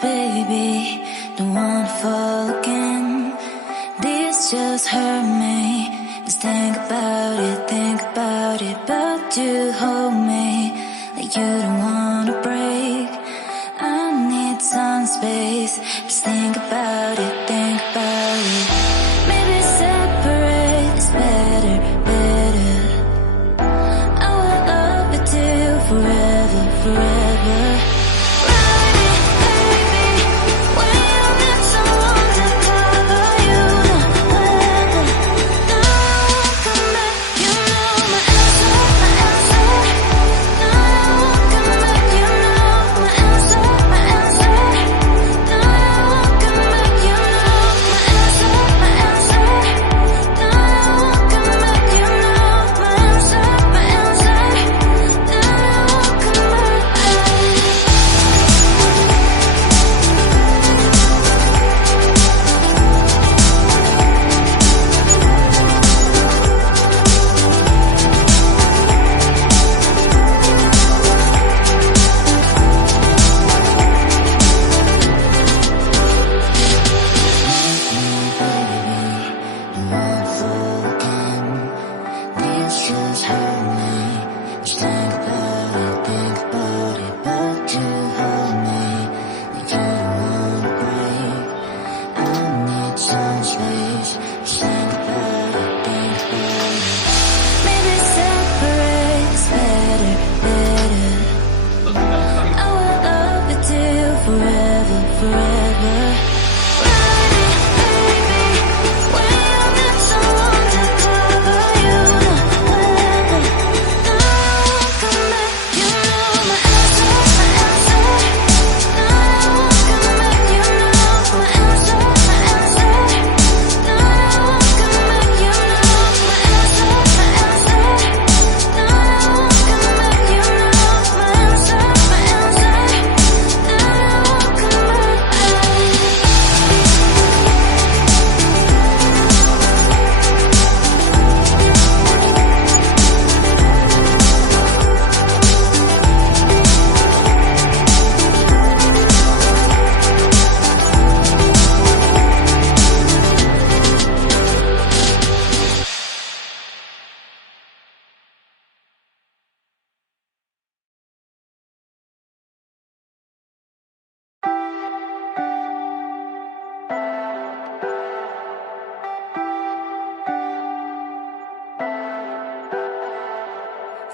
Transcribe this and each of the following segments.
baby, don't wanna fall again. This just hurt me. Just think about it, but you hold me like you don't wanna break. I need some space. Just think about it, maybe separate is better, better. I will love you till forever, forever.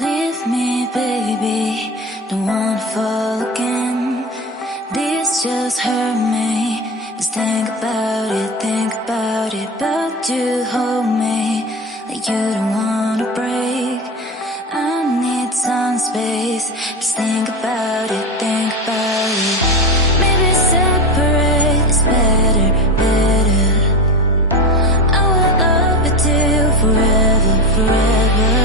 Leave me, baby, don't wanna fall again. This just hurt me. Just think about it, but you hold me like you don't wanna break. I need some space. Just think about it, maybe separate is better, better. I will love you till forever, forever.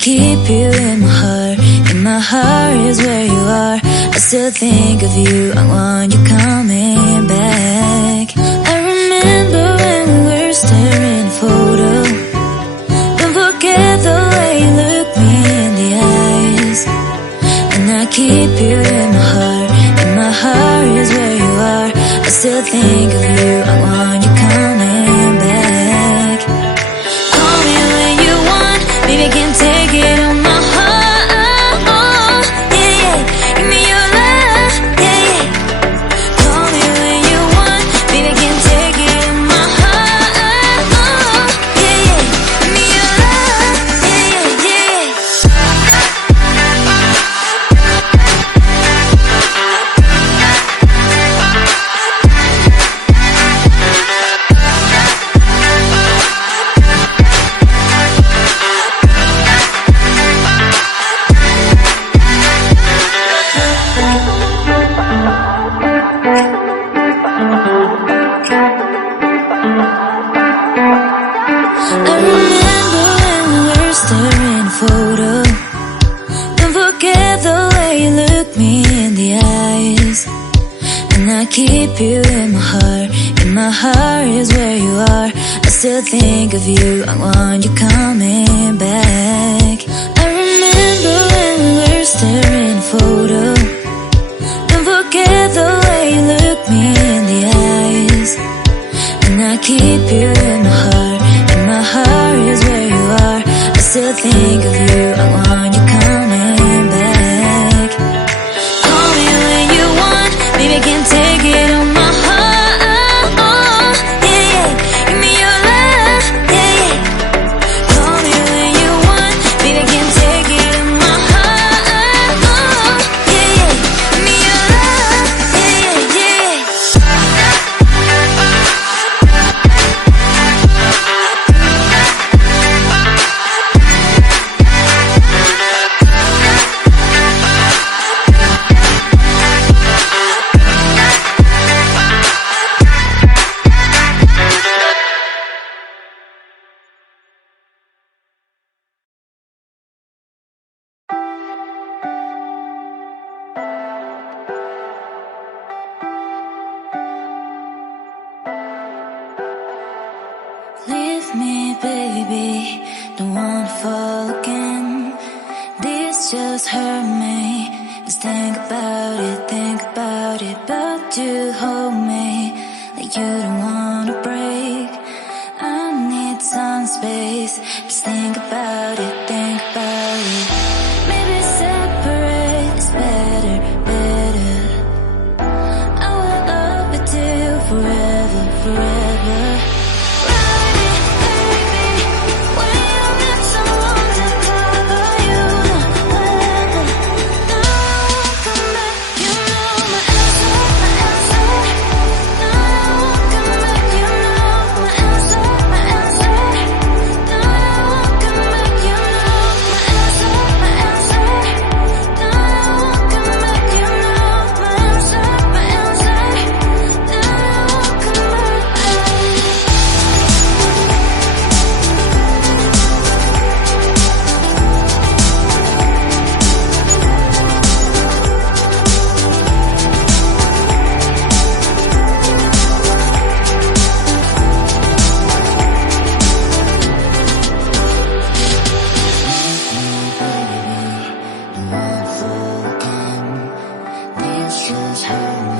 keep you in my heart. In my heart is where you are. I still think of you, I want you coming back. I remember when we were staring at a photo. Don't forget the way you look me in the eyes. And I keep you in my heart. In my heart is where you are. I still think of you, I want you coming back. Call me when you want, baby, I can take it on my heart. Yeah, yeah, give me your love, yeah, yeah. Call me when you want, baby, I can take it on my heart. Yeah, yeah, give me your love, yeah, yeah, yeah. I remember when we were staring at a photo. Don't forget the way you look me in the eyes. And I keep you in my heart. In my heart is where you are. I still think of you, I want you coming back. I remember when we were staring at a photo. Don't forget the way you look me in the eyes. And I keep you in my heart. In my heart is where you are. I still think of you, I want you coming back. Call me when you want, baby, I can take it on my heart. Yeah, yeah, give me your love, yeah, yeah. Call me when you want, baby, I can take it on my heart. Yeah, yeah, give me your love, yeah, yeah, yeah. Leave me, baby, don't wanna fall again. This just hurt me. Just think about it. But you hold me like you don't wanna break. I need some space. Just think about it. Maybe separate is better. I will love you till forever. Just hurt me.